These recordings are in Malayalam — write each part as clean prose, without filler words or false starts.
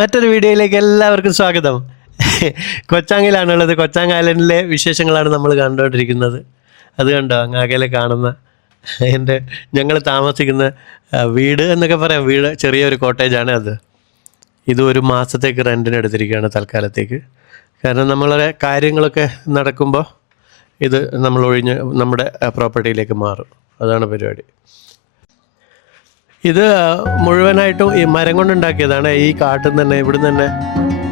മറ്റൊരു വീഡിയോയിലേക്ക് എല്ലാവർക്കും സ്വാഗതം. കൊച്ചാങ്ങിലാണുള്ളത്. കൊച്ചാങ് ഐലൻഡിലെ വിശേഷങ്ങളാണ് നമ്മൾ കണ്ടുകൊണ്ടിരിക്കുന്നത്. അത് കണ്ടോ, അങ്ങ് അകലെ കാണുന്ന ഞങ്ങൾ താമസിക്കുന്ന വീട് എന്നൊക്കെ പറയാം. വീട് ചെറിയൊരു കോട്ടേജാണ് അത്. ഇത് ഒരു മാസത്തേക്ക് റെൻറ്റിന് എടുത്തിരിക്കുകയാണ് തൽക്കാലത്തേക്ക്. കാരണം നമ്മളുടെ കാര്യങ്ങളൊക്കെ നടക്കുമ്പോൾ ഇത് നമ്മൾ ഒഴിഞ്ഞ് നമ്മുടെ പ്രോപ്പർട്ടിയിലേക്ക് മാറും. അതാണ് പരിപാടി. ഇത് മുഴുവനായിട്ടും ഈ മരം കൊണ്ടുണ്ടാക്കിയതാണ്. ഈ കാട്ടിൽ നിന്ന് തന്നെ ഇവിടുന്ന് തന്നെ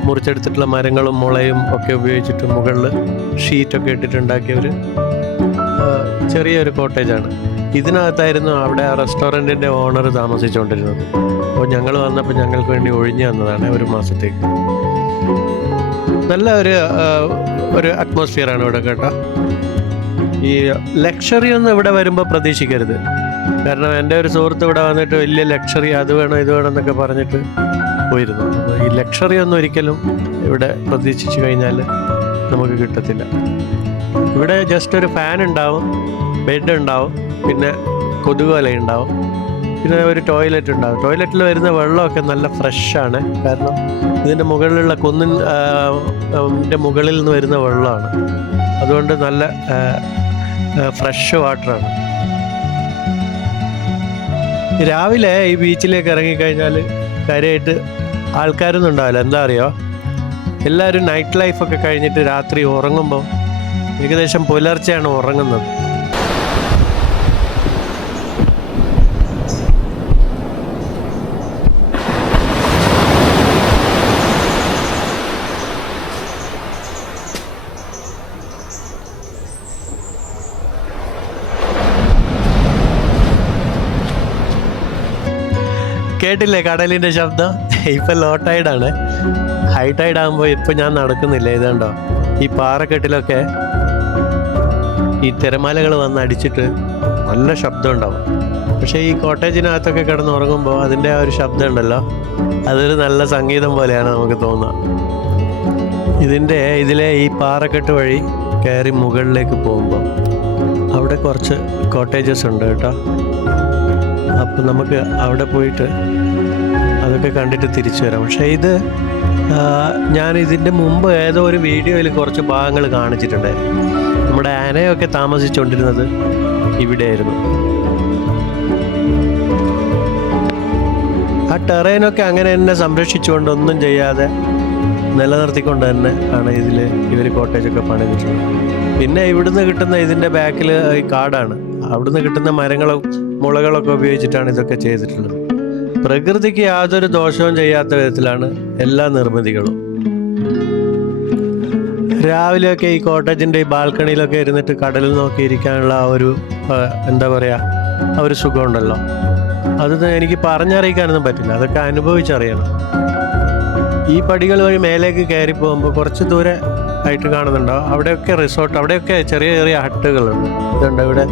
മുറിച്ചെടുത്തിട്ടുള്ള മരങ്ങളും മുളയും ഒക്കെ ഉപയോഗിച്ചിട്ട് മുകളിൽ ഷീറ്റൊക്കെ ഇട്ടിട്ടുണ്ടാക്കിയ ഒരു ചെറിയൊരു കോട്ടേജാണ്. ഇതിനകത്തായിരുന്നു അവിടെ റെസ്റ്റോറൻറ്റിൻ്റെ ഓണർ താമസിച്ചുകൊണ്ടിരുന്നത്. അപ്പോൾ ഞങ്ങൾ വന്നപ്പോൾ ഞങ്ങൾക്ക് വേണ്ടി ഒഴിഞ്ഞു തന്നതാണ് ഒരു മാസത്തേക്ക്. നല്ല ഒരു അറ്റ്മോസ്ഫിയറാണ് ഇവിടെ കേട്ടോ. ഈ ലക്ഷറി ഒന്നും ഇവിടെ വരുമ്പോൾ പ്രതീക്ഷിക്കരുത്. കാരണം എൻ്റെ ഒരു സുഹൃത്ത് ഇവിടെ വന്നിട്ട് വലിയ ലക്ഷറി അത് വേണം ഇത് വേണം എന്നൊക്കെ പറഞ്ഞിട്ട് പോയിരുന്നു. അപ്പോൾ ഈ ലക്ഷറി ഒന്നും ഒരിക്കലും ഇവിടെ പ്രതീക്ഷിച്ച് കഴിഞ്ഞാൽ നമുക്ക് കിട്ടത്തില്ല. ഇവിടെ ജസ്റ്റ് ഒരു ഫാൻ ഉണ്ടാവും, ബെഡ് ഉണ്ടാവും, പിന്നെ കൊതുകുവല ഉണ്ടാവും, പിന്നെ ഒരു ടോയ്ലറ്റ് ഉണ്ടാവും. ടോയ്ലറ്റിൽ വരുന്ന വെള്ളമൊക്കെ നല്ല ഫ്രഷാണ്. കാരണം ഇതിൻ്റെ മുകളിലുള്ള കുന്നിൻ്റെ മുകളിൽ നിന്ന് വരുന്ന വെള്ളമാണ്. അതുകൊണ്ട് നല്ല ഫ്രഷ് വാട്ടറാണ്. രാവിലെ ഈ ബീച്ചിലേക്ക് ഇറങ്ങിക്കഴിഞ്ഞാൽ കാര്യമായിട്ട് ആൾക്കാരൊന്നും ഉണ്ടാവില്ല. എന്താ അറിയോ, എല്ലാവരും നൈറ്റ് ലൈഫൊക്കെ കഴിഞ്ഞിട്ട് രാത്രി ഉറങ്ങുമ്പോൾ ഏകദേശം പുലർച്ചെയാണ് ഉറങ്ങുന്നത്. കേട്ടില്ലേ കടലിൻ്റെ ശബ്ദം? ഇപ്പം ലോ ടൈഡാണ്. ഹൈ ടൈഡ് ആകുമ്പോൾ ഇപ്പം ഞാൻ നടക്കുന്നില്ല. ഇതുണ്ടോ, ഈ പാറക്കെട്ടിലൊക്കെ ഈ തിരമാലകൾ വന്ന് അടിച്ചിട്ട് നല്ല ശബ്ദം ഉണ്ടാവും. പക്ഷേ ഈ കോട്ടേജിനകത്തൊക്കെ കിടന്ന് ഉറങ്ങുമ്പോൾ അതിൻ്റെ ആ ഒരു ശബ്ദം ഉണ്ടല്ലോ, അതൊരു നല്ല സംഗീതം പോലെയാണ് നമുക്ക് തോന്നുക. ഇതിലെ ഈ പാറക്കെട്ട് വഴി കയറി മുകളിലേക്ക് പോകുമ്പോൾ അവിടെ കുറച്ച് കോട്ടേജസ് ഉണ്ട് കേട്ടോ. അപ്പോൾ നമുക്ക് അവിടെ പോയിട്ട് അതൊക്കെ കണ്ടിട്ട് തിരിച്ചു വരാം. പക്ഷേ ഞാൻ ഇതിൻ്റെ മുമ്പ് ഏതോ ഒരു വീഡിയോയിൽ കുറച്ച് ഭാഗങ്ങൾ കാണിച്ചിട്ടുണ്ടായിരുന്നു. നമ്മുടെ ആനയൊക്കെ താമസിച്ചുകൊണ്ടിരുന്നത് ഇവിടെയായിരുന്നു. ആ ടെറൈനൊക്കെ അങ്ങനെ തന്നെ സംരക്ഷിച്ചുകൊണ്ട് ഒന്നും ചെയ്യാതെ നിലനിർത്തിക്കൊണ്ട് തന്നെ ആണ് ഇവർ കോട്ടേജൊക്കെ പണിതിട്ടുള്ളത്. പിന്നെ ഇവിടുന്ന് കിട്ടുന്ന ഇതിൻ്റെ ബാക്കിൽ ഈ കാടാണ്. അവിടുന്ന് കിട്ടുന്ന മരങ്ങളും മുളകളൊക്കെ ഉപയോഗിച്ചിട്ടാണ് ഇതൊക്കെ ചെയ്തിട്ടുള്ളത്. പ്രകൃതിക്ക് യാതൊരു ദോഷവും ചെയ്യാത്ത വിധത്തിലാണ് എല്ലാ നിർമ്മിതികളും. രാവിലെയൊക്കെ ഈ കോട്ടേജിൻ്റെ ഈ ബാൽക്കണിയിലൊക്കെ ഇരുന്നിട്ട് കടലിൽ നോക്കിയിരിക്കാനുള്ള ആ ഒരു എന്താ പറയുക, ആ ഒരു സുഖമുണ്ടല്ലോ, അതൊന്നും എനിക്ക് പറഞ്ഞറിയിക്കാനൊന്നും പറ്റില്ല. അതൊക്കെ അനുഭവിച്ചറിയണം. ഈ പടികൾ വഴി മേലേക്ക് കയറി പോകുമ്പോൾ കുറച്ച് ദൂരെ ആയിട്ട് കാണുന്നുണ്ടോ, അവിടെയൊക്കെ റിസോർട്ട്, അവിടെയൊക്കെ ചെറിയ ചെറിയ ഹട്ടുകളുണ്ട്. ഇതുണ്ട്, ഇവിടെ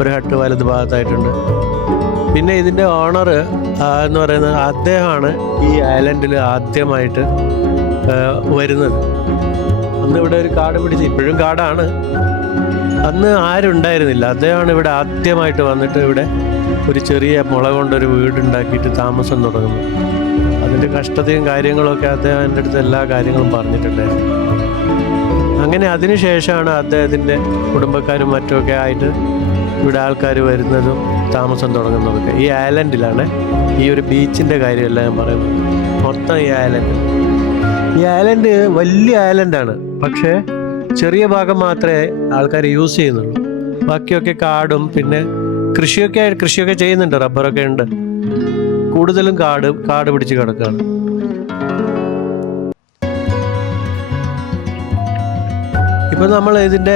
ഒരു ഹട്ട് വലത് ഭാഗത്തായിട്ടുണ്ട്. പിന്നെ ഇതിൻ്റെ ഓണർ എന്ന് പറയുന്നത് അദ്ദേഹമാണ് ഈ ഐലൻഡിൽ ആദ്യമായിട്ട് വരുന്നത്. അന്ന് ഇവിടെ ഒരു കാട് പിടിച്ച്, ഇപ്പോഴും കാടാണ്, അന്ന് ആരും ഉണ്ടായിരുന്നില്ല. അദ്ദേഹമാണ് ഇവിടെ ആദ്യമായിട്ട് വന്നിട്ട് ഇവിടെ ഒരു ചെറിയ മുള കൊണ്ടൊരു വീടുണ്ടാക്കിയിട്ട് താമസം തുടങ്ങുന്നു. അതിൻ്റെ കഷ്ടതയും കാര്യങ്ങളൊക്കെ അദ്ദേഹം എൻ്റെ അടുത്ത് എല്ലാ കാര്യങ്ങളും പറഞ്ഞിട്ടുണ്ടായിരുന്നു. അങ്ങനെ അതിനുശേഷമാണ് അദ്ദേഹത്തിൻ്റെ കുടുംബക്കാരും മറ്റുമൊക്കെ ആയിട്ട് ഇവിടെ ആൾക്കാർ വരുന്നതും താമസം തുടങ്ങുന്നതൊക്കെ. ഈ ഐലൻഡിലാണ്. ഈ ഒരു ബീച്ചിൻ്റെ കാര്യമല്ല ഞാൻ പറയുന്നത്, മൊത്തം ഈ ഐലൻഡ് വലിയ ഐലൻഡാണ്. പക്ഷേ ചെറിയ ഭാഗം മാത്രമേ ആൾക്കാർ യൂസ് ചെയ്യുന്നുള്ളൂ. ബാക്കിയൊക്കെ കാടും പിന്നെ കൃഷിയൊക്കെ ചെയ്യുന്നുണ്ട്. റബ്ബറൊക്കെ ഉണ്ട്. കൂടുതലും കാട് പിടിച്ച് കിടക്കുകയാണ്. ഇപ്പം നമ്മൾ ഇതിൻ്റെ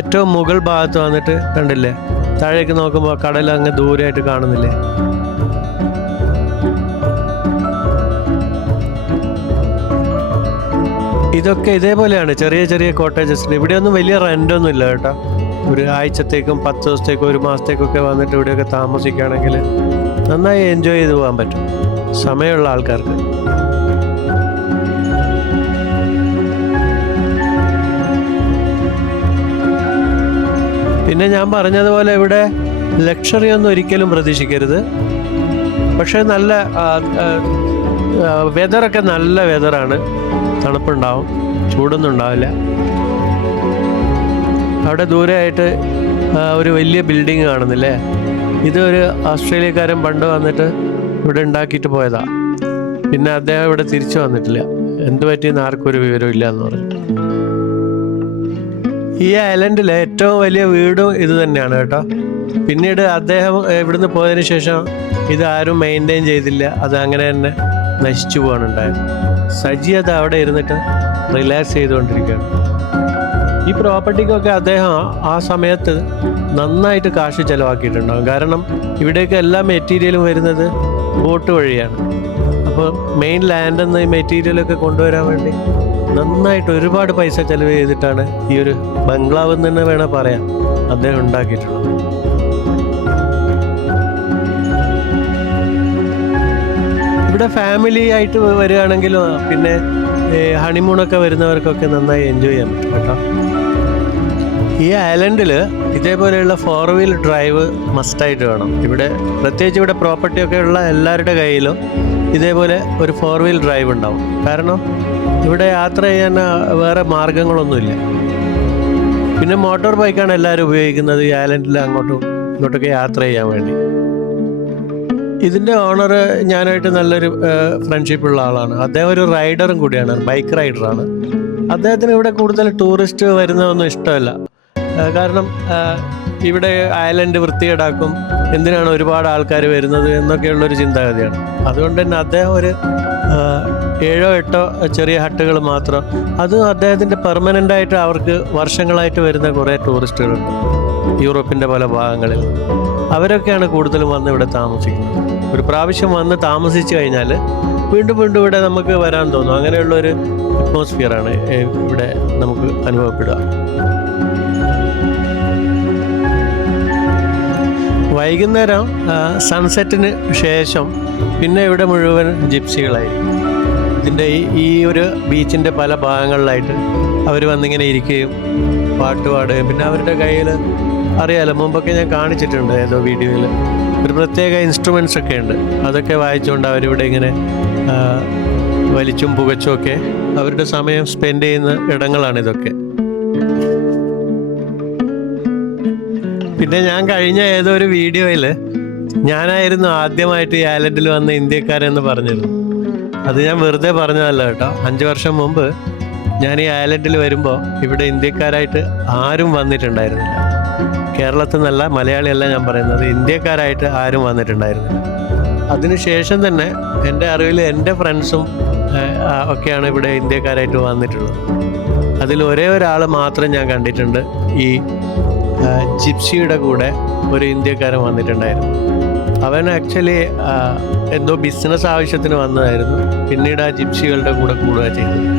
ഏറ്റവും മുകൾ ഭാഗത്ത് വന്നിട്ട് കണ്ടില്ലേ, താഴേക്ക് നോക്കുമ്പോൾ കടൽ അങ്ങ് ദൂരെയായിട്ട് കാണുന്നില്ലേ? ഇതൊക്കെ ഇതേപോലെയാണ് ചെറിയ ചെറിയ കോട്ടേജസ്. ഇവിടെയൊന്നും വലിയ റെൻ്റൊന്നും ഇല്ല കേട്ടോ. ഒരു ആഴ്ചത്തേക്കും 10 ദിവസത്തേക്കും ഒരു മാസത്തേക്കൊക്കെ വന്നിട്ട് ഇവിടെയൊക്കെ താമസിക്കുകയാണെങ്കിൽ നന്നായി എൻജോയ് ചെയ്ത് പോകാൻ പറ്റും സമയമുള്ള ആൾക്കാർക്ക്. പിന്നെ ഞാൻ പറഞ്ഞതുപോലെ ഇവിടെ ലക്ഷറി ഒന്നും ഒരിക്കലും പ്രതീക്ഷിക്കരുത്. പക്ഷേ നല്ല വെതറൊക്കെ നല്ല വെതറാണ്, തണുപ്പുണ്ടാവും, ചൂടൊന്നും ഉണ്ടാവില്ല. അവിടെ ദൂരെയായിട്ട് ഒരു വലിയ ബിൽഡിങ് കാണുന്നില്ലേ? ഇതൊരു ഓസ്ട്രേലിയക്കാരൻ പണ്ട് വന്നിട്ട് ഇവിടെ ഉണ്ടാക്കിയിട്ട് പോയതാണ്. പിന്നെ അദ്ദേഹം ഇവിടെ തിരിച്ചു വന്നിട്ടില്ല. എന്ത് പറ്റിയെന്ന് ആർക്കും ഒരു വിവരമില്ല എന്ന് പറഞ്ഞു. ഈ ഐലൻഡിലെ ഏറ്റവും വലിയ വീടും ഇത് തന്നെയാണ് കേട്ടോ. പിന്നീട് അദ്ദേഹം ഇവിടുന്ന് പോയതിന് ശേഷം ഇത് ആരും മെയിൻറ്റെയിൻ ചെയ്തില്ല, അത് അങ്ങനെ തന്നെ നശിച്ചു പോകാനുണ്ടായത്. സജി അത് അവിടെ ഇരുന്നിട്ട് റിലാക്സ് ചെയ്തുകൊണ്ടിരിക്കുകയാണ്. ഈ പ്രോപ്പർട്ടിക്കൊക്കെ അദ്ദേഹം ആ സമയത്ത് നന്നായിട്ട് കാശ് ചിലവാക്കിയിട്ടുണ്ടാകും. കാരണം ഇവിടേക്ക് എല്ലാ മെറ്റീരിയലും വരുന്നത് ബോട്ട് വഴിയാണ്. അപ്പോൾ മെയിൻ ലാൻഡിൽ നിന്ന് ഈ മെറ്റീരിയലൊക്കെ കൊണ്ടുവരാൻ വേണ്ടി നന്നായിട്ട് ഒരുപാട് പൈസ ചിലവ് ചെയ്തിട്ടാണ് ഈ ഒരു ബംഗ്ലാവ് എന്ന് തന്നെ വേണം പറയാം അദ്ദേഹം ഉണ്ടാക്കിയിട്ടുള്ളത്. ഇവിടെ ഫാമിലി ആയിട്ട് വരികയാണെങ്കിലും പിന്നെ ഹണിമൂണൊക്കെ വരുന്നവർക്കൊക്കെ നന്നായി എൻജോയ് ചെയ്യാൻ പറ്റും കേട്ടോ. ഈ ഐലൻഡിൽ ഇതേപോലെയുള്ള 4 വീൽ ഡ്രൈവ് മസ്റ്റായിട്ട് വേണം. ഇവിടെ പ്രത്യേകിച്ച് ഇവിടെ പ്രോപ്പർട്ടിയൊക്കെ ഉള്ള എല്ലാവരുടെ കയ്യിലും ഇതേപോലെ ഒരു 4 വീൽ ഡ്രൈവ് ഉണ്ടാവും. കാരണം ഇവിടെ യാത്ര ചെയ്യാൻ വേറെ മാർഗങ്ങളൊന്നുമില്ല. പിന്നെ മോട്ടോർ ബൈക്കാണ് എല്ലാവരും ഉപയോഗിക്കുന്നത് ഈ ഐലൻഡിൽ അങ്ങോട്ടും ഇങ്ങോട്ടൊക്കെ യാത്ര ചെയ്യാൻ വേണ്ടി. ഇതിൻ്റെ ഓണർ ഞാനായിട്ട് നല്ലൊരു ഫ്രണ്ട്ഷിപ്പുള്ള ആളാണ്. അദ്ദേഹം ഒരു റൈഡറും കൂടിയാണ്, ബൈക്ക് റൈഡറാണ്. അദ്ദേഹത്തിന് ഇവിടെ കൂടുതൽ ടൂറിസ്റ്റ് വരുന്നതൊന്നും ഇഷ്ടമല്ല. കാരണം ഇവിടെ ഐലൻഡ് വൃത്തികേടാക്കും, എന്തിനാണ് ഒരുപാട് ആൾക്കാർ വരുന്നത് എന്നൊക്കെയുള്ളൊരു ചിന്താഗതിയാണ്. അതുകൊണ്ട് തന്നെ അദ്ദേഹം ഒരു 7-8 ചെറിയ ഹട്ടുകൾ മാത്രം, അതും അദ്ദേഹത്തിൻ്റെ പെർമനൻ്റായിട്ട് അവർക്ക് വർഷങ്ങളായിട്ട് വരുന്ന കുറേ ടൂറിസ്റ്റുകളുണ്ട് യൂറോപ്പിൻ്റെ പല ഭാഗങ്ങളിൽ. അവരൊക്കെയാണ് കൂടുതലും വന്ന് ഇവിടെ താമസിക്കുന്നത്. ഒരു പ്രാവശ്യം വന്ന് താമസിച്ചു കഴിഞ്ഞാൽ വീണ്ടും വീണ്ടും ഇവിടെ നമുക്ക് വരാൻ തോന്നും. അങ്ങനെയുള്ളൊരു അറ്റ്മോസ്ഫിയറാണ് ഇവിടെ നമുക്ക് അനുഭവപ്പെടുക. വൈകുന്നേരം സൺസെറ്റിന് ശേഷം പിന്നെ ഇവിടെ മുഴുവൻ ജിപ്സികളായിരിക്കും. ഇതിൻ്റെ ഈ ഒരു ബീച്ചിൻ്റെ പല ഭാഗങ്ങളിലായിട്ട് അവർ വന്നിങ്ങനെ ഇരിക്കുകയും പാട്ട് പാടുകയും, പിന്നെ അവരുടെ കയ്യിൽ അറിയാലോ, മുമ്പൊക്കെ ഞാൻ കാണിച്ചിട്ടുണ്ട് ഏതോ വീഡിയോയിൽ, ഒരു പ്രത്യേക ഇൻസ്ട്രുമെൻറ്റ്സ് ഒക്കെ ഉണ്ട്. അതൊക്കെ വായിച്ചുകൊണ്ട് അവരിവിടെ ഇങ്ങനെ വലിച്ചും പുകച്ചും ഒക്കെ അവരുടെ സമയം സ്പെൻഡ് ചെയ്യുന്ന ഇടങ്ങളാണ് ഇതൊക്കെ. പിന്നെ ഞാൻ കഴിഞ്ഞ ഏതോ ഒരു വീഡിയോയിൽ ഞാനായിരുന്നു ആദ്യമായിട്ട് ഈ ഐലൻഡിൽ വന്ന ഇന്ത്യക്കാരെന്ന് പറഞ്ഞിരുന്നു. അത് ഞാൻ വെറുതെ പറഞ്ഞതല്ല കേട്ടോ. 5 വർഷം മുമ്പ് ഞാൻ ഈ ഐലൻഡിൽ വരുമ്പോൾ ഇവിടെ ഇന്ത്യക്കാരായിട്ട് ആരും വന്നിട്ടുണ്ടായിരുന്നില്ല. കേരളത്തിൽ നിന്നല്ല, മലയാളിയല്ല ഞാൻ പറയുന്നത്, ഇന്ത്യക്കാരായിട്ട് ആരും വന്നിട്ടുണ്ടായിരുന്നില്ല. അതിനുശേഷം തന്നെ എൻ്റെ അറിവിൽ എൻ്റെ ഫ്രണ്ട്സും ഒക്കെയാണ് ഇവിടെ ഇന്ത്യക്കാരായിട്ട് വന്നിട്ടുള്ളത്. അതിൽ ഒരേ ഒരാൾ മാത്രം ഞാൻ കണ്ടിട്ടുണ്ട്, ഈ ജിപ്സിയുടെ കൂടെ ഒരു ഇന്ത്യക്കാരൻ വന്നിട്ടുണ്ടായിരുന്നു. അവൻ ആക്ച്വലി എന്തോ ബിസിനസ് ആവശ്യത്തിന് വന്നതായിരുന്നു. പിന്നീട് ആ ജിപ്സികളുടെ കൂടെ കൂടുക ചെയ്തത്.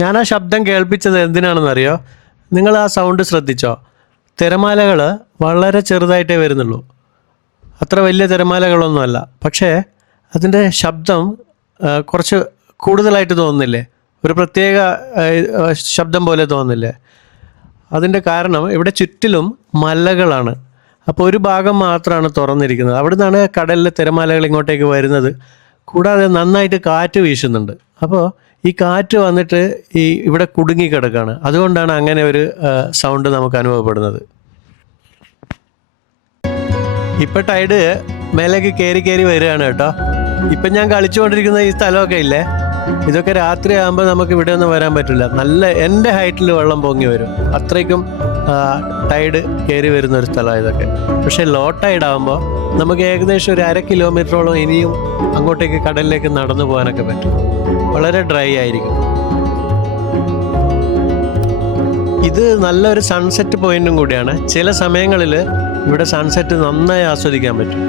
ഞാൻ ആ ശബ്ദം കേൾപ്പിച്ചത് എന്തിനാണെന്നറിയോ? നിങ്ങൾ ആ സൗണ്ട് ശ്രദ്ധിച്ചോ? തിരമാലകൾ വളരെ ചെറുതായിട്ടേ വരുന്നുള്ളൂ, അത്ര വലിയ തിരമാലകളൊന്നുമല്ല. പക്ഷേ അതിൻ്റെ ശബ്ദം കുറച്ച് കൂടുതലായിട്ട് തോന്നുന്നില്ലേ? ഒരു പ്രത്യേക ശബ്ദം പോലെ തോന്നുന്നില്ലേ? അതിൻ്റെ കാരണം ഇവിടെ ചുറ്റിലും മലകളാണ്. അപ്പോൾ ഒരു ഭാഗം മാത്രമാണ് തുറന്നിരിക്കുന്നത്. അവിടെ നിന്നാണ് കടലിലെ തിരമാലകൾ ഇങ്ങോട്ടേക്ക് വരുന്നത്. കൂടാതെ നന്നായിട്ട് കാറ്റ് വീശുന്നുണ്ട്. അപ്പോൾ ഈ കാറ്റ് വന്നിട്ട് ഇവിടെ കുടുങ്ങിക്കിടക്കുകയാണ്. അതുകൊണ്ടാണ് അങ്ങനെ ഒരു സൗണ്ട് നമുക്ക് അനുഭവപ്പെടുന്നത്. ഇപ്പം ടൈഡ് മേലേക്ക് കയറി വരികയാണ് കേട്ടോ. ഇപ്പം ഞാൻ കളിച്ചുകൊണ്ടിരിക്കുന്ന ഈ സ്ഥലമൊക്കെ ഇല്ലേ, ഇതൊക്കെ രാത്രി ആകുമ്പോൾ നമുക്ക് ഇവിടെ ഒന്നും വരാൻ പറ്റില്ല. നല്ല എൻ്റെ ഹൈറ്റിൽ വെള്ളം പൊങ്ങി വരും. അത്രയ്ക്കും ടൈഡ് കയറി വരുന്ന ഒരു സ്ഥലമാണ് ഇതൊക്കെ. പക്ഷേ ലോ ടൈഡ് ആകുമ്പോൾ നമുക്ക് ഏകദേശം ഒരു 1/2 കിലോമീറ്ററോളം ഇനിയും അങ്ങോട്ടേക്ക് കടലിലേക്ക് നടന്നു പോകാനൊക്കെ പറ്റും. വളരെ ഡ്രൈ ആയിരിക്കും. ഇത് നല്ലൊരു സൺസെറ്റ് പോയിന്റും കൂടിയാണ്. ചില സമയങ്ങളിൽ ഇവിടെ സൺസെറ്റ് നന്നായി ആസ്വദിക്കാൻ പറ്റും.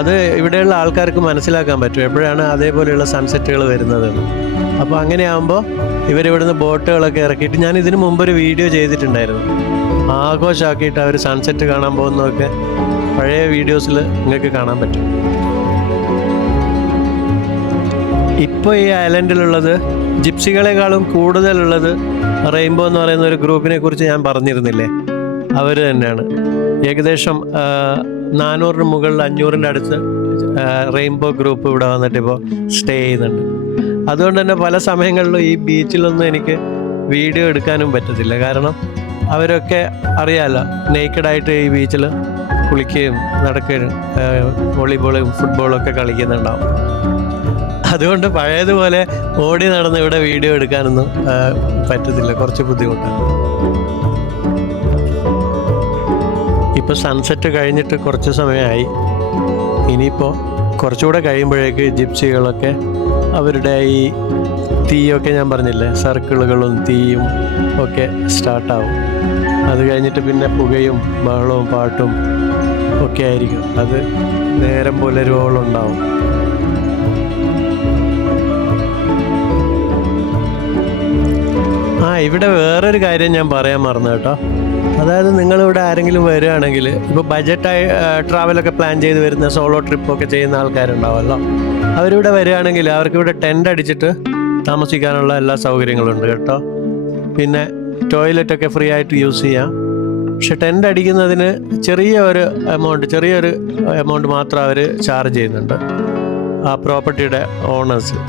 അത് ഇവിടെയുള്ള ആൾക്കാർക്ക് മനസ്സിലാക്കാൻ പറ്റും എപ്പോഴാണ് അതേപോലെയുള്ള സൺസെറ്റുകൾ വരുന്നത്. അപ്പോൾ അങ്ങനെയാകുമ്പോൾ ഇവരിവിടുന്ന് ബോട്ടുകളൊക്കെ ഇറക്കിയിട്ട്, ഞാൻ ഇതിനു മുമ്പൊരു വീഡിയോ ചെയ്തിട്ടുണ്ടായിരുന്നു, ആഘോഷമാക്കിയിട്ട് അവർ സൺസെറ്റ് കാണാൻ പോകുന്നതൊക്കെ പഴയ വീഡിയോസിൽ നിങ്ങൾക്ക് കാണാൻ പറ്റും. ഇപ്പോൾ ഈ ഐലൻഡിലുള്ളത് ജിപ്സികളെക്കാളും കൂടുതലുള്ളത് റെയിൻബോ എന്ന് പറയുന്ന ഒരു ഗ്രൂപ്പിനെ കുറിച്ച് ഞാൻ പറഞ്ഞിരുന്നില്ലേ, അവർ തന്നെയാണ്. ഏകദേശം 400 മുകളിൽ 500-ൻ്റെ അടുത്ത് റെയിൻബോ ഗ്രൂപ്പ് ഇവിടെ വന്നിട്ട് ഇപ്പോൾ സ്റ്റേ ചെയ്യുന്നുണ്ട്. അതുകൊണ്ട് തന്നെ പല സമയങ്ങളിലും ഈ ബീച്ചിലൊന്നും എനിക്ക് വീഡിയോ എടുക്കാനും പറ്റത്തില്ല. കാരണം അവരൊക്കെ അറിയാമല്ലോ, നേക്കഡായിട്ട് ഈ ബീച്ചിൽ കുളിക്കുകയും നടക്കുകയും വോളിബോളും ഫുട്ബോളും ഒക്കെ കളിക്കുന്നുണ്ടാവും. അതുകൊണ്ട് പഴയതുപോലെ ഓടി നടന്ന് ഇവിടെ വീഡിയോ എടുക്കാനൊന്നും പറ്റത്തില്ല, കുറച്ച് ബുദ്ധിമുട്ടാണ്. ഇപ്പോൾ സൺസെറ്റ് കഴിഞ്ഞിട്ട് കുറച്ച് സമയമായി. ഇനിയിപ്പോൾ കുറച്ചുകൂടെ കഴിയുമ്പോഴേക്ക് ജിപ്സികളൊക്കെ അവരുടെ ഈ തീയൊക്കെ, ഞാൻ പറഞ്ഞില്ലേ, സർക്കിളുകളും തീയും ഒക്കെ സ്റ്റാർട്ടാവും. അത് കഴിഞ്ഞിട്ട് പിന്നെ പുകയും ബഹളവും പാട്ടും ഒക്കെ ആയിരിക്കും. അത് നേരം പുലരുവോളം ഉണ്ടാവും. ഇവിടെ വേറൊരു കാര്യം ഞാൻ പറയാൻ മറന്നു കേട്ടോ. അതായത് നിങ്ങളിവിടെ ആരെങ്കിലും വരികയാണെങ്കിൽ, ഇപ്പോൾ ബഡ്ജറ്റായി ട്രാവലൊക്കെ പ്ലാൻ ചെയ്ത് വരുന്ന സോളോ ട്രിപ്പൊക്കെ ചെയ്യുന്ന ആൾക്കാരുണ്ടാവുമല്ലോ, അവരിവിടെ വരികയാണെങ്കിൽ അവർക്കിവിടെ ടെൻ്റ് അടിച്ചിട്ട് താമസിക്കാനുള്ള എല്ലാ സൗകര്യങ്ങളും ഉണ്ട് കേട്ടോ. പിന്നെ ടോയ്ലറ്റൊക്കെ ഫ്രീ ആയിട്ട് യൂസ് ചെയ്യാം. പക്ഷെ ടെൻ്റ് അടിക്കുന്നതിന് ചെറിയൊരു എമൗണ്ട് മാത്രം അവർ ചാർജ് ചെയ്യുന്നുണ്ട് ആ പ്രോപ്പർട്ടിയുടെ ഓണേഴ്സ്.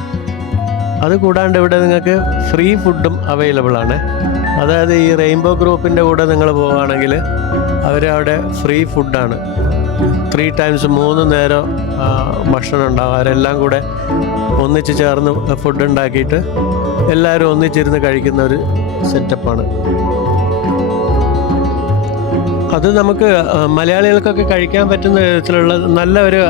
അത് കൂടാണ്ട് ഇവിടെ നിങ്ങൾക്ക് ഫ്രീ ഫുഡും അവൈലബിൾ ആണ്. അതായത് ഈ റെയിൻബോ ഗ്രൂപ്പിൻ്റെ കൂടെ നിങ്ങൾ പോവുകയാണെങ്കിൽ അവരവിടെ ഫ്രീ ഫുഡാണ്. 3 times 3 നേരം ഭക്ഷണം ഉണ്ടാവും. അവരെല്ലാം കൂടെ ഒന്നിച്ച് ചേർന്ന് ഫുഡ് ഉണ്ടാക്കിയിട്ട് എല്ലാവരും ഒന്നിച്ചിരുന്ന് കഴിക്കുന്ന ഒരു സെറ്റപ്പാണ്. അത് നമുക്ക് മലയാളികൾക്കൊക്കെ കഴിക്കാൻ പറ്റുന്ന വിധത്തിലുള്ള നല്ല ഒരു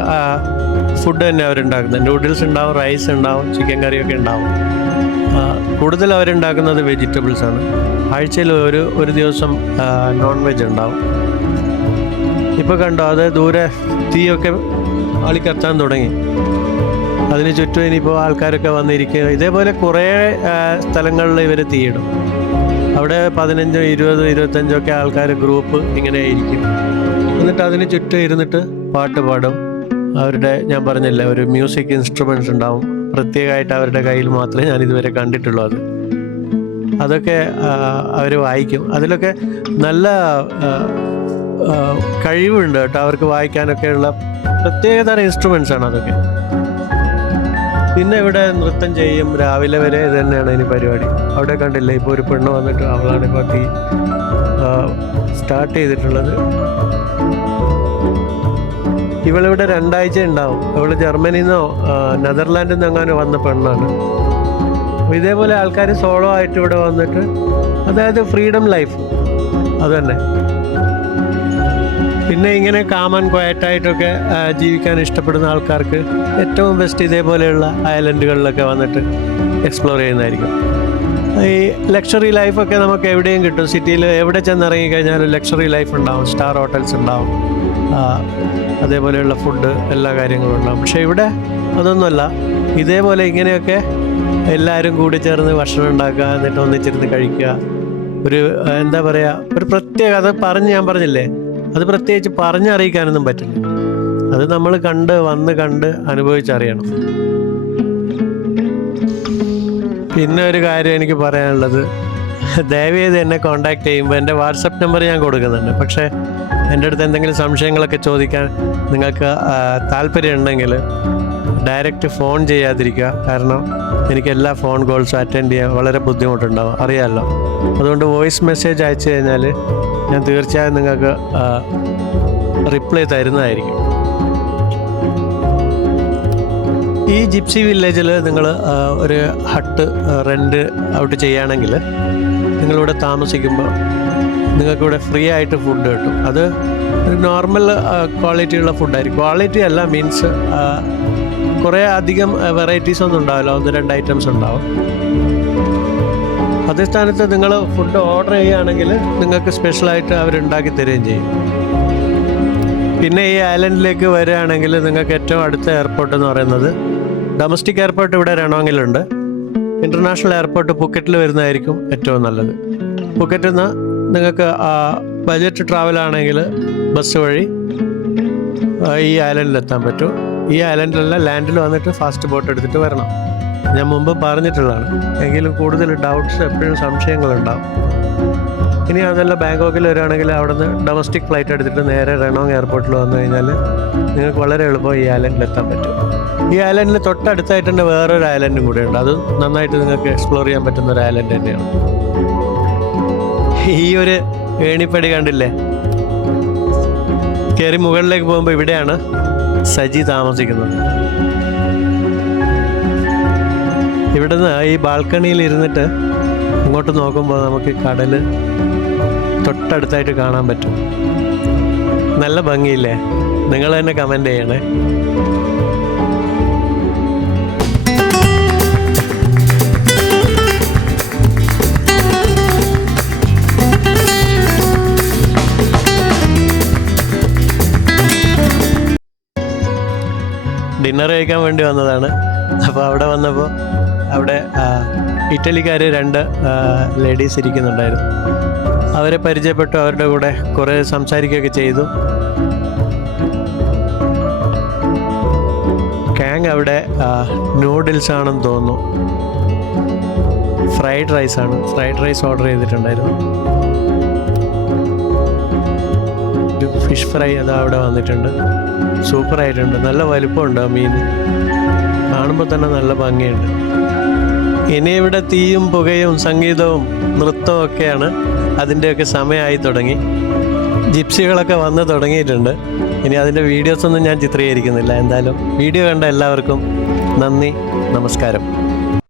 ഫുഡ് തന്നെ അവരുണ്ടാക്കുന്നത്. നൂഡിൽസ് ഉണ്ടാവും, റൈസ് ഉണ്ടാവും, ചിക്കൻ കറിയൊക്കെ ഉണ്ടാവും. കൂടുതൽ അവരുണ്ടാക്കുന്നത് വെജിറ്റബിൾസാണ്. ആഴ്ചയിൽ ഒരു ദിവസം നോൺ വെജ് ഉണ്ടാവും. ഇപ്പോൾ കണ്ടോ, അത് ദൂരെ തീയൊക്കെ ആളിക്കത്താൻ തുടങ്ങി. അതിന് ചുറ്റും ഇനിയിപ്പോൾ ആൾക്കാരൊക്കെ വന്നിരിക്കുക. ഇതേപോലെ കുറേ സ്ഥലങ്ങളിൽ ഇവർ തീയിടും. അവിടെ 15, 20, 25 ഒക്കെ ആൾക്കാർ ഗ്രൂപ്പ് ഇങ്ങനെ ഇരിക്കും. എന്നിട്ട് അതിന് ചുറ്റും ഇരുന്നിട്ട് പാട്ട് പാടും. അവരുടെ, ഞാൻ പറഞ്ഞില്ല, ഒരു മ്യൂസിക് ഇൻസ്ട്രുമെൻറ്റ്സ് ഉണ്ടാവും. പ്രത്യേകമായിട്ട് അവരുടെ കയ്യിൽ മാത്രമേ ഞാൻ ഇതുവരെ കണ്ടിട്ടുള്ളൂ. അതൊക്കെ അവർ വായിക്കും. അതിലൊക്കെ നല്ല കഴിവുണ്ട് കേട്ടോ അവർക്ക് വായിക്കാനൊക്കെയുള്ള പ്രത്യേകതരം ഇൻസ്ട്രുമെൻറ്റ്സ് ആണ് അതൊക്കെ. പിന്നെ ഇവിടെ നൃത്തം ചെയ്യും. രാവിലെ വരെ ഇത് തന്നെയാണ് ഇനി പരിപാടി. അവിടെ കണ്ടില്ലേ, ഇപ്പോൾ ഒരു പെണ്ണ് വന്നിട്ട് അവളാണ് ഇപ്പോൾ തീ സ്റ്റാർട്ട് ചെയ്തിട്ടുള്ളത്. ഇവളിവിടെ 2 ആഴ്ച ഉണ്ടാവും. ഇവള് ജർമ്മനിയിൽ നിന്നോ നെതർലാൻഡിൽ നിന്ന് എങ്ങാനും വന്ന പെണ്ണാണ്. അപ്പോൾ ഇതേപോലെ ആൾക്കാർ സോളോ ആയിട്ട് ഇവിടെ വന്നിട്ട്, അതായത് ഫ്രീഡം ലൈഫ് അത് തന്നെ. പിന്നെ ഇങ്ങനെ കാമൻ ക്വയറ്റായിട്ടൊക്കെ ജീവിക്കാൻ ഇഷ്ടപ്പെടുന്ന ആൾക്കാർക്ക് ഏറ്റവും ബെസ്റ്റ് ഇതേപോലെയുള്ള ഐലൻഡുകളിലൊക്കെ വന്നിട്ട് എക്സ്പ്ലോർ ചെയ്യുന്നതായിരിക്കും. ഈ ലക്ഷറി ലൈഫൊക്കെ നമുക്ക് എവിടെയും കിട്ടും. സിറ്റിയിൽ എവിടെ ചെന്നിറങ്ങിക്കഴിഞ്ഞാലും ലക്ഷറി ലൈഫ് ഉണ്ടാവും, സ്റ്റാർ ഹോട്ടൽസ് ഉണ്ടാവും, അതേപോലെയുള്ള ഫുഡ്, എല്ലാ കാര്യങ്ങളും ഉണ്ടാവും. പക്ഷേ ഇവിടെ അതൊന്നുമല്ല. ഇതേപോലെ ഇങ്ങനെയൊക്കെ എല്ലാവരും കൂടി ചേർന്ന് ഭക്ഷണം ഉണ്ടാക്കുക, എന്നിട്ട് ഒന്നിച്ചിരുന്ന് കഴിക്കുക. ഒരു എന്താ പറയുക, ഒരു പ്രത്യേക, അത് ഞാൻ പറഞ്ഞില്ലേ, അത് പ്രത്യേകിച്ച് പറഞ്ഞറിയിക്കാനൊന്നും പറ്റില്ല. അത് നമ്മൾ കണ്ട് അനുഭവിച്ചറിയണം. പിന്നെ ഒരു കാര്യം എനിക്ക് പറയാനുള്ളത്, ദയവേത് എന്നെ കോൺടാക്ട് ചെയ്യുമ്പോൾ എൻ്റെ വാട്സപ്പ് നമ്പർ ഞാൻ കൊടുക്കുന്നുണ്ട്. പക്ഷേ എൻ്റെ അടുത്ത് എന്തെങ്കിലും സംശയങ്ങളൊക്കെ ചോദിക്കാൻ നിങ്ങൾക്ക് താല്പര്യമുണ്ടെങ്കിൽ ഡയറക്റ്റ് ഫോൺ ചെയ്യാതിരിക്കുക. കാരണം എനിക്ക് എല്ലാ ഫോൺ കോൾസും അറ്റൻഡ് ചെയ്യാൻ വളരെ ബുദ്ധിമുട്ടുണ്ടാവും, അറിയാമല്ലോ. അതുകൊണ്ട് വോയിസ് മെസ്സേജ് അയച്ചു കഴിഞ്ഞാൽ ഞാൻ തീർച്ചയായും നിങ്ങൾക്ക് റിപ്ലൈ തരുന്നതായിരിക്കും. ഈ ജിപ്സി വില്ലേജിൽ നിങ്ങൾ ഒരു ഹട്ട് റെൻ്റ് ഔട്ട് ചെയ്യുകയാണെങ്കിൽ നിങ്ങളിവിടെ താമസിക്കുമ്പോൾ നിങ്ങൾക്കിവിടെ ഫ്രീ ആയിട്ട് ഫുഡ് കിട്ടും. അത് ഒരു നോർമൽ ക്വാളിറ്റിയുള്ള ഫുഡായിരിക്കും. ക്വാളിറ്റി അല്ല, മീൻസ് കുറേ അധികം വെറൈറ്റീസ് ഒന്നും ഉണ്ടാവില്ല, 1-2 ഐറ്റംസ് ഉണ്ടാവും. അതേ സ്ഥാനത്ത് നിങ്ങൾ ഫുഡ് ഓർഡർ ചെയ്യുകയാണെങ്കിൽ നിങ്ങൾക്ക് സ്പെഷ്യലായിട്ട് അവരുണ്ടാക്കി തരികയും ചെയ്യും. പിന്നെ ഈ ഐലൻഡിലേക്ക് വരികയാണെങ്കിൽ നിങ്ങൾക്ക് ഏറ്റവും അടുത്ത എയർപോർട്ട് എന്ന് പറയുന്നത് ഡൊമസ്റ്റിക് എയർപോർട്ട് ഇവിടെ രണോങ്ങിലുണ്ട്. ഇൻ്റർനാഷണൽ എയർപോർട്ട് പൂക്കറ്റിൽ വരുന്നതായിരിക്കും ഏറ്റവും നല്ലത്. പൂക്കറ്റിൽ നിന്ന് നിങ്ങൾക്ക് ബജറ്റ് ട്രാവലാണെങ്കിൽ ബസ് വഴി ഈ ഐലൻഡിലെത്താൻ പറ്റും. ഈ ഐലൻഡിലല്ല, ലാൻഡിൽ വന്നിട്ട് ഫാസ്റ്റ് ബോട്ട് എടുത്തിട്ട് വരണം. ഞാൻ മുമ്പ് പറഞ്ഞിട്ടുള്ളതാണ്. എങ്കിലും കൂടുതൽ ഡൗട്ട്സ്, എപ്പോഴും സംശയങ്ങളുണ്ടാവും. ഇനി അതല്ല, ബാങ്കോക്കിൽ വരികയാണെങ്കിൽ അവിടെ നിന്ന് ഡൊമസ്റ്റിക് ഫ്ലൈറ്റ് എടുത്തിട്ട് നേരെ റെണോങ് എയർപോർട്ടിൽ വന്നു കഴിഞ്ഞാൽ നിങ്ങൾക്ക് വളരെ എളുപ്പം ഈ ഐലൻഡിലെത്താൻ പറ്റും. ഈ ഐലൻഡിൽ തൊട്ടടുത്തായിട്ട് തന്നെ വേറൊരു ഐലൻഡും കൂടെ ഉണ്ട്. അത് നന്നായിട്ട് നിങ്ങൾക്ക് എക്സ്പ്ലോർ ചെയ്യാൻ പറ്റുന്ന ഒരു ഐലൻഡ് തന്നെയാണ്. ഈ ഒരു ഏണിപ്പടി കണ്ടില്ലേ? കയറി മുകളിലേക്ക് പോകുമ്പോൾ ഇവിടെയാണ് സജി താമസിക്കുന്നത്. ഇവിടുന്ന് ഈ ബാൽക്കണിയിൽ ഇരുന്നിട്ട് ഇങ്ങോട്ട് നോക്കുമ്പോൾ നമുക്ക് കടൽ തൊട്ടടുത്തായിട്ട് കാണാൻ പറ്റും. നല്ല ഭംഗിയില്ലേ? നിങ്ങൾ തന്നെ കമൻ്റ് ചെയ്യണേ. ഡിന്നർ കഴിക്കാൻ വേണ്ടി വന്നതാണ്. അപ്പോൾ അവിടെ വന്നപ്പോൾ അവിടെ ഇറ്റലിക്കാർ 2 ലേഡീസ് ഇരിക്കുന്നുണ്ടായിരുന്നു. അവരെ പരിചയപ്പെട്ടു, അവരുടെ കൂടെ കുറേ സംസാരിക്കുകയൊക്കെ ചെയ്തു. കാങ് അവിടെ നൂഡിൽസ് ആണെന്ന് തോന്നുന്നു, ഫ്രൈഡ് റൈസാണ്. ഫ്രൈഡ് റൈസ് ഓർഡർ ചെയ്തിട്ടുണ്ടായിരുന്നു. ഒരു ഫിഷ് ഫ്രൈ അത് അവിടെ വന്നിട്ടുണ്ട്. സൂപ്പറായിട്ടുണ്ട്. നല്ല വലിപ്പമുണ്ട് ആ മീൻ, കാണുമ്പോൾ തന്നെ നല്ല ഭംഗിയുണ്ട്. ഇനി ഇവിടെ തീയും പുകയും സംഗീതവും നൃത്തവും ഒക്കെയാണ്. അതിൻ്റെയൊക്കെ സമയമായി തുടങ്ങി. ജിപ്സികളൊക്കെ വന്ന് തുടങ്ങിയിട്ടുണ്ട്. ഇനി അതിൻ്റെ വീഡിയോസൊന്നും ഞാൻ ചിത്രീകരിക്കുന്നില്ല. എന്തായാലും വീഡിയോ കണ്ട എല്ലാവർക്കും നന്ദി, നമസ്കാരം.